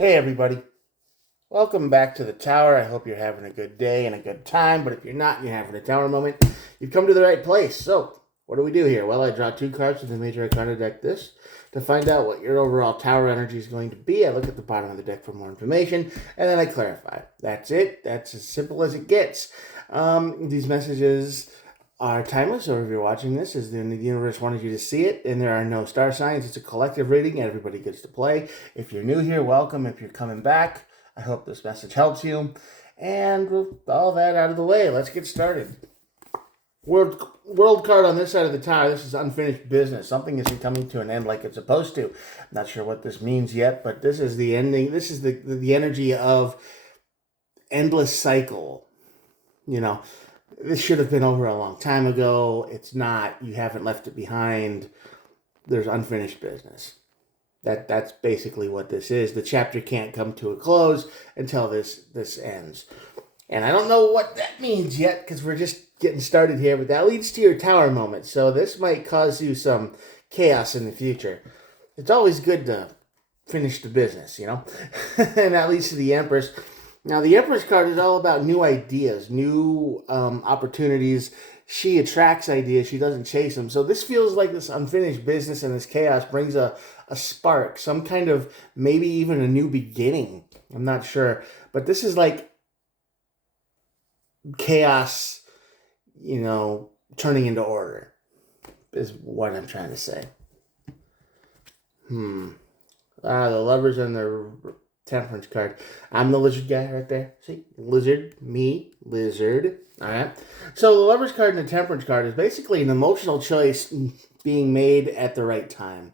Hey everybody, welcome back to the tower. I hope you're having a good day and a good time, but if you're not and you're having a tower moment, you've come to the right place. So, what do we do here? Well, I draw two cards from the Major Arcana deck this to find out what your overall tower energy is going to be. I look at the bottom of the deck for more information, and then I clarify. That's it. That's as simple as it gets. These messages are timeless, or if you're watching this, as the universe wanted you to see it, and there are no star signs. It's a collective reading. Everybody gets to play. If you're new here, welcome. If you're coming back, I hope this message helps you. And with all that out of the way, let's get started. World card on this side of the tower. This is unfinished business. Something isn't coming to an end like it's supposed to. Not sure what this means yet, but this is the ending. This is the energy of endless cycle. You know, this should have been over a long time ago. It's not. You haven't left it behind. There's unfinished business. That's basically what this is. The chapter can't come to a close until this ends. And I don't know what that means yet because we're just getting started here, but that leads to your tower moment. So this might cause you some chaos in the future. It's always good to finish the business, you know? And that leads to the Empress. Now, the Empress card is all about new ideas, new opportunities. She attracts ideas. She doesn't chase them. So this feels like this unfinished business and this chaos brings a spark, some kind of maybe even a new beginning. I'm not sure. But this is like chaos, turning into order is what I'm trying to say. The Lovers and the Temperance card. I'm the lizard guy right there. See? Lizard. Me. Lizard. Alright. So the Lovers card and the Temperance card is basically an emotional choice being made at the right time.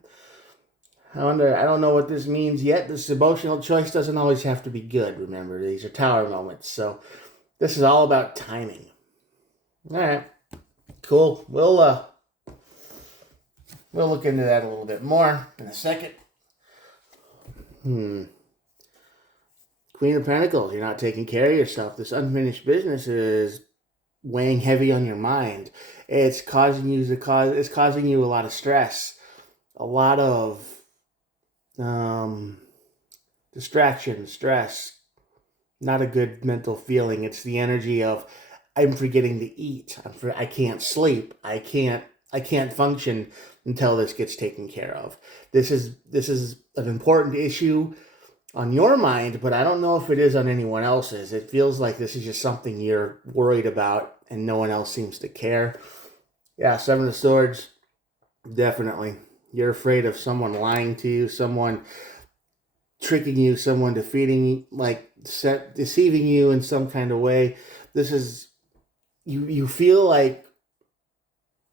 I don't know what this means yet. This emotional choice doesn't always have to be good, remember. These are tower moments. So this is all about timing. Alright. Cool. We'll look into that a little bit more in a second. Queen of Pentacles, you're not taking care of yourself. This unfinished business is weighing heavy on your mind. It's causing you a lot of stress, a lot of distraction, stress. Not a good mental feeling. It's the energy of I'm forgetting to eat. I can't sleep. I can't function until this gets taken care of. This is an important issue on your mind, but I don't know if it is on anyone else's. It feels like this is just something you're worried about and no one else seems to care. Yeah, Seven of Swords, definitely. You're afraid of someone lying to you, someone tricking you, someone deceiving you in some kind of way. This is, you feel like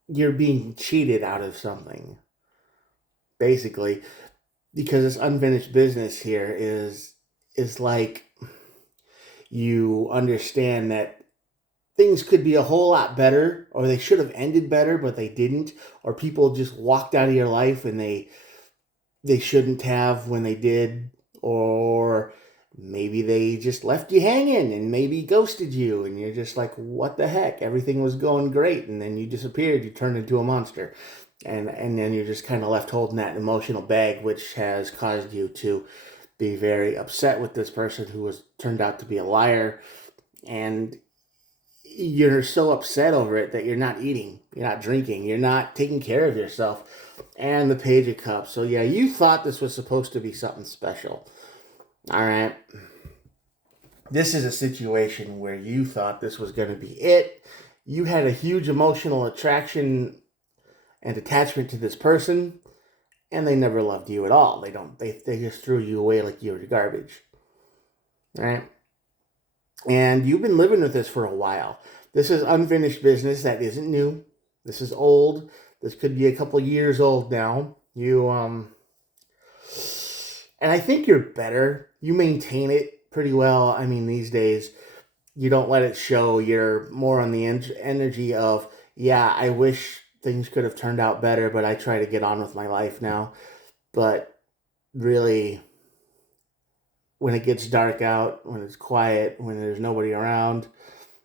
you're being cheated out of something, basically. Because this unfinished business here is like you understand that things could be a whole lot better, or they should have ended better, but they didn't, or people just walked out of your life and they shouldn't have when they did, or maybe they just left you hanging and maybe ghosted you and you're just like, what the heck? Everything was going great and then you disappeared, you turned into a monster. And then you're just kind of left holding that emotional bag, which has caused you to be very upset with this person who was turned out to be a liar. And you're so upset over it that you're not eating, you're not drinking, you're not taking care of yourself. And the Page of Cups. So yeah, you thought this was supposed to be something special. All right. This is a situation where you thought this was going to be it. You had a huge emotional attraction and attachment to this person, and they never loved you at all. They just threw you away like you were garbage. All right? And you've been living with this for a while. This is unfinished business that isn't new. This is old. This could be a couple years old now. And I think you're better. You maintain it pretty well. I mean, these days, you don't let it show. You're more on the energy of, yeah, I wish things could have turned out better, but I try to get on with my life now. But really, when it gets dark out, when it's quiet, when there's nobody around,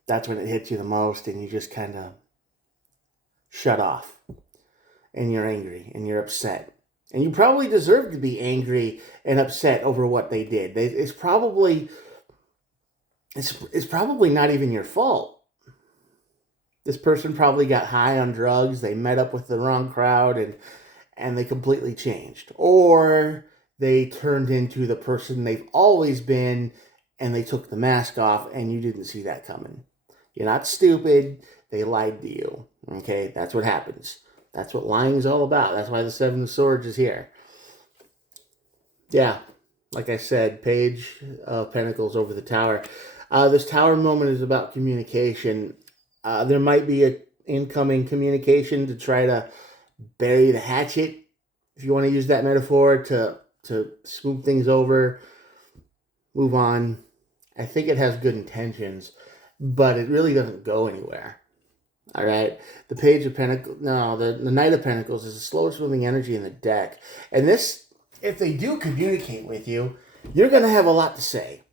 that's when it hits you the most, and you just kind of shut off. And you're angry, and you're upset. And you probably deserve to be angry and upset over what they did. It's probably not even your fault. This person probably got high on drugs. They met up with the wrong crowd and they completely changed. Or they turned into the person they've always been and they took the mask off and you didn't see that coming. You're not stupid. They lied to you. Okay, that's what happens. That's what lying is all about. That's why the Seven of Swords is here. Yeah, like I said, Page of Pentacles over the Tower. This Tower moment is about communication. There might be an incoming communication to try to bury the hatchet, if you want to use that metaphor, to smooth things over, move on. I think it has good intentions, but it really doesn't go anywhere. All right, the Page of Pentacles, no, the Knight of Pentacles is the slowest moving energy in the deck. And this, if they do communicate with you, you're going to have a lot to say.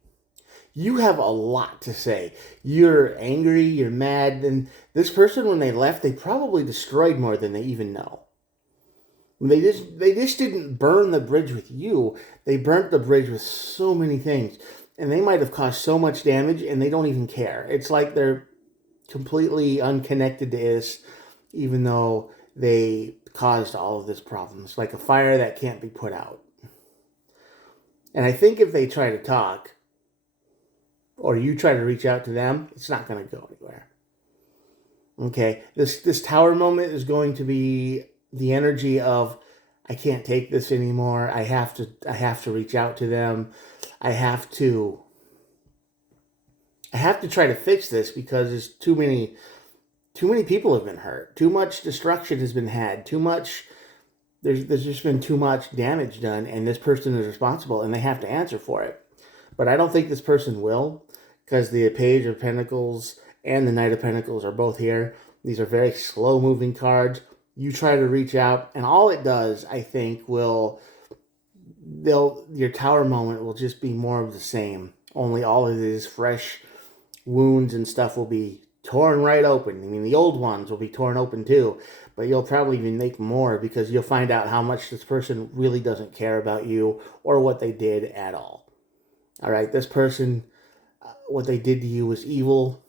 You have a lot to say. You're angry, you're mad, and this person, when they left, they probably destroyed more than they even know. They just didn't burn the bridge with you. They burnt the bridge with so many things. And they might have caused so much damage, and they don't even care. It's like they're completely unconnected to this, even though they caused all of this problems. Like a fire that can't be put out. And I think if they try to talk, or you try to reach out to them, it's not going to go anywhere. Okay, this Tower moment is going to be the energy of, I can't take this anymore. I have to reach out to them. I have to try to fix this because there's too many people have been hurt. Too much destruction has been had. There's just been too much damage done, and this person is responsible, and they have to answer for it. But I don't think this person will, because the Page of Pentacles and the Knight of Pentacles are both here. These are very slow-moving cards. You try to reach out, and all it does, I think, your Tower moment will just be more of the same. Only all of these fresh wounds and stuff will be torn right open. I mean, the old ones will be torn open too, but you'll probably even make more because you'll find out how much this person really doesn't care about you or what they did at all. All right, this person, what they did to you was evil,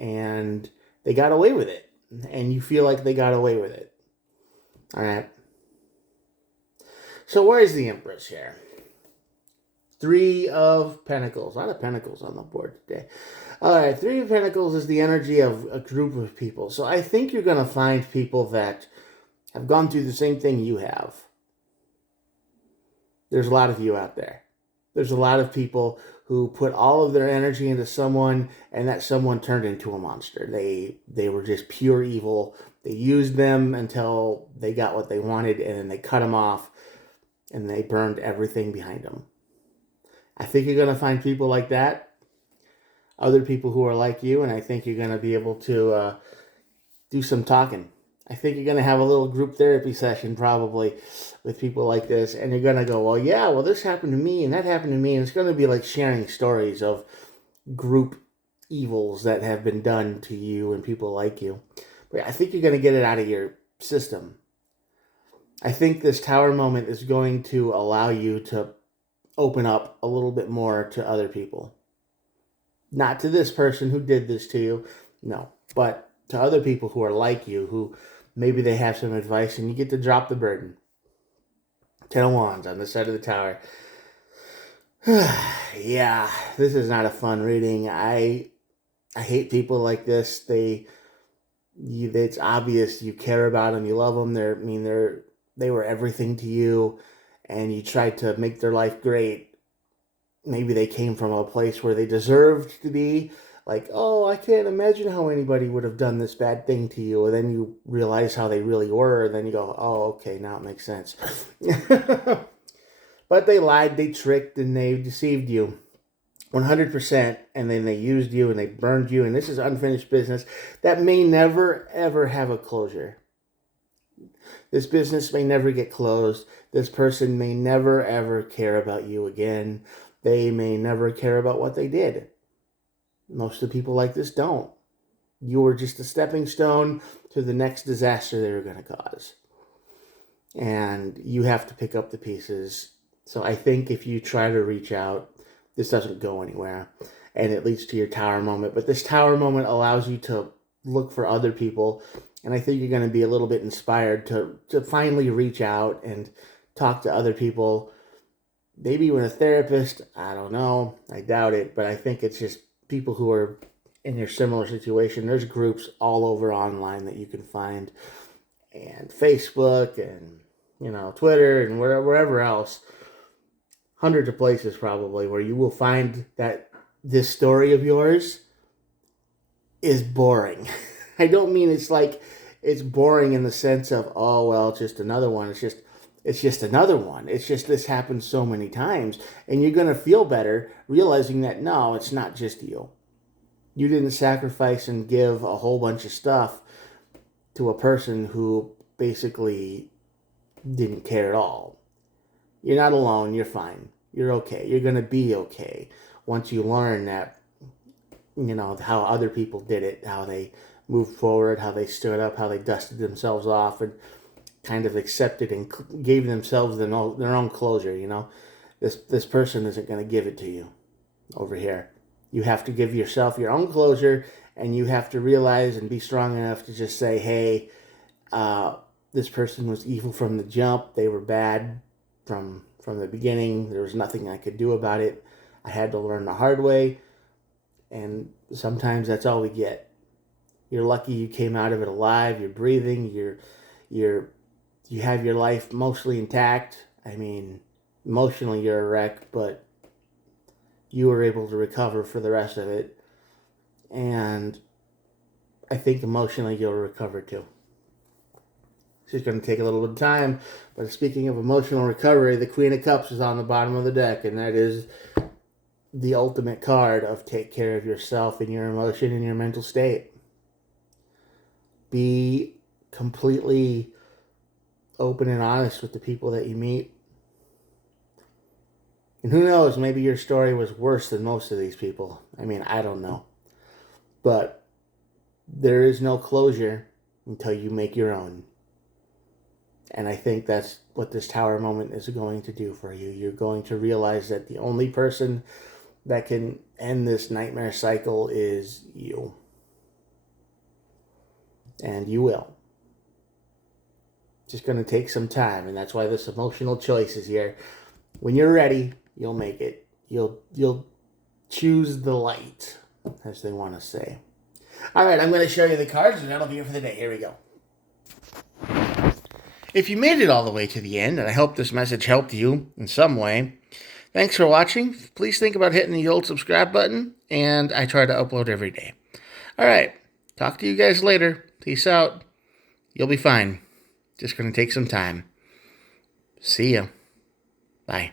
and they got away with it, and you feel like they got away with it. All right. So where is the Empress here? Three of Pentacles. A lot of Pentacles on the board today. All right, Three of Pentacles is the energy of a group of people. So I think you're going to find people that have gone through the same thing you have. There's a lot of you out there. There's a lot of people who put all of their energy into someone, and that someone turned into a monster. They were just pure evil. They used them until they got what they wanted, and then they cut them off, and they burned everything behind them. I think you're going to find people like that, other people who are like you, and I think you're going to be able to do some talking. I think you're going to have a little group therapy session probably with people like this, and you're going to go, well, yeah, well, this happened to me, and that happened to me, and it's going to be like sharing stories of group evils that have been done to you and people like you. But I think you're going to get it out of your system. I think this Tower moment is going to allow you to open up a little bit more to other people. Not to this person who did this to you, no, but to other people who are like you, who maybe they have some advice, and you get to drop the burden. Ten of Wands on this side of the Tower. Yeah, this is not a fun reading. I hate people like this. It's obvious you care about them, you love them. They were everything to you, and you tried to make their life great. Maybe they came from a place where they deserved to be. Like, oh, I can't imagine how anybody would have done this bad thing to you. And then you realize how they really were. And then you go, oh, okay, now it makes sense. But they lied, they tricked, and they deceived you 100%. And then they used you and they burned you. And this is unfinished business that may never, ever have a closure. This business may never get closed. This person may never, ever care about you again. They may never care about what they did. Most of the people like this don't. You were just a stepping stone to the next disaster they were going to cause. and you have to pick up the pieces. So I think if you try to reach out, this doesn't go anywhere, and it leads to your tower moment. But this tower moment allows you to look for other people, and I think you're going to be a little bit inspired to finally reach out and talk to other people. Maybe with a therapist, I don't know. I doubt it, but I think it's just people who are in your similar situation. There's groups all over online that you can find, and Facebook, and Twitter, and wherever else. Hundreds of places probably where you will find that this story of yours is boring. I don't mean it's like it's boring in the sense of, oh well, it's just another one. It's just another one. It's just this happens so many times, and you're going to feel better realizing that no, it's not just you. You didn't sacrifice and give a whole bunch of stuff to a person who basically didn't care at all. You're not alone. You're fine. You're okay. You're going to be okay once you learn that, how other people did it, how they moved forward, how they stood up, how they dusted themselves off and kind of accepted and gave themselves their own closure. This person isn't going to give it to you over here. You have to give yourself your own closure, and you have to realize and be strong enough to just say, hey, this person was evil from the jump. They were bad from the beginning. There was nothing I could do about it. I had to learn the hard way, and sometimes that's all we get. You're lucky you came out of it alive. You're breathing. You have your life mostly intact. I mean, emotionally you're a wreck, but you were able to recover for the rest of it. And I think emotionally you'll recover too. It's just going to take a little bit of time. But speaking of emotional recovery, the Queen of Cups is on the bottom of the deck, and that is the ultimate card of take care of yourself and your emotion and your mental state. Be completely open and honest with the people that you meet. And who knows, maybe your story was worse than most of these people. I mean, I don't know. But there is no closure until you make your own. And I think that's what this tower moment is going to do for you. You're going to realize that the only person that can end this nightmare cycle is you. And you will. It's just going to take some time, and that's why this emotional choice is here. When you're ready, you'll make it. You'll choose the light, as they want to say. All right, I'm going to show you the cards, and that'll be it for the day. Here we go. If you made it all the way to the end, and I hope this message helped you in some way, thanks for watching. Please think about hitting the old subscribe button, and I try to upload every day. All right, talk to you guys later. Peace out. You'll be fine. Just going to take some time. See ya. Bye.